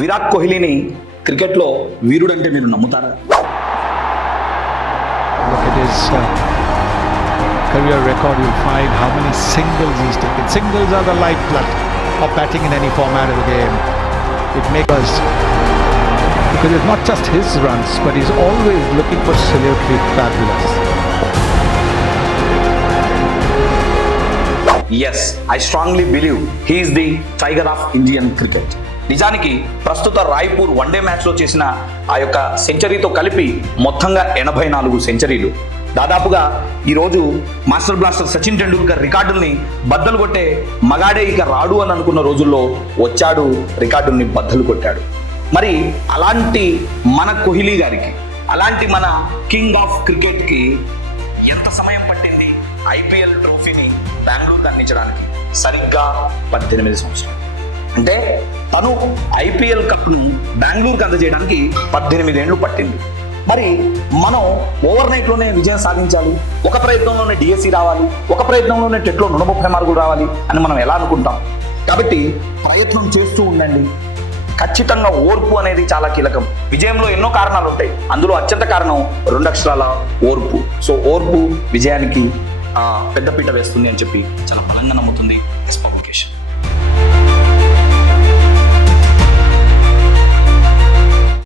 విరాట్ కోహ్లీని క్రికెట్లో వీరుడు అంటే మీరు నమ్ముతారా Look at his uh, career record, you'll find how many singles he's taken. Singles are the lifeblood of batting in any format of the game. It makes us because it's not just his runs, but he's always looking for absolutely fabulous. Yes I strongly believe he's the tiger of Indian cricket నిజానికి ప్రస్తుత Raipur one day మ్యాచ్లో చేసిన ఆ యొక్క సెంచరీతో కలిపి మొత్తంగా ఎనభై నాలుగు సెంచరీలు. దాదాపుగా ఈరోజు మాస్టర్ బ్లాస్టర్ సచిన్ టెండూల్కర్ రికార్డుల్ని బద్దలు కొట్టే మగాడే ఇక రాడు అని అనుకున్న రోజుల్లో వచ్చాడు రికార్డుల్ని బద్దలు కొట్టాడు. మరి అలాంటి మన కోహ్లీ గారికి అలాంటి మన కింగ్ ఆఫ్ క్రికెట్కి ఎంత సమయం పట్టింది ఐపీఎల్ ట్రోఫీని బెంగళూరుకు అందించడానికి సరిగ్గా పద్దెనిమిది సంవత్సరాలు. అంటే తను ఐపీఎల్ కప్ను బెంగళూరుకు అందజేయడానికి పద్దెనిమిది ఏళ్ళు పట్టింది. మరి మనం ఓవర్ నైట్లోనే విజయం సాధించాలి ఒక ప్రయత్నంలోనే డిఎస్సి రావాలి ఒక ప్రయత్నంలోనే టెట్లో నూట ముప్పై మార్కులు రావాలి అని మనం ఎలా అనుకుంటాం? కాబట్టి ప్రయత్నం చేస్తూ ఉండండి. ఖచ్చితంగా ఓర్పు అనేది చాలా కీలకం. విజయంలో ఎన్నో కారణాలు ఉంటాయి. అందులో అత్యంత కారణం రెండు అక్షరాల ఓర్పు. సో ఓర్పు విజయానికి పెద్దపీట వేస్తుంది అని చెప్పి చాలా బలంగా నమ్ముతుంది.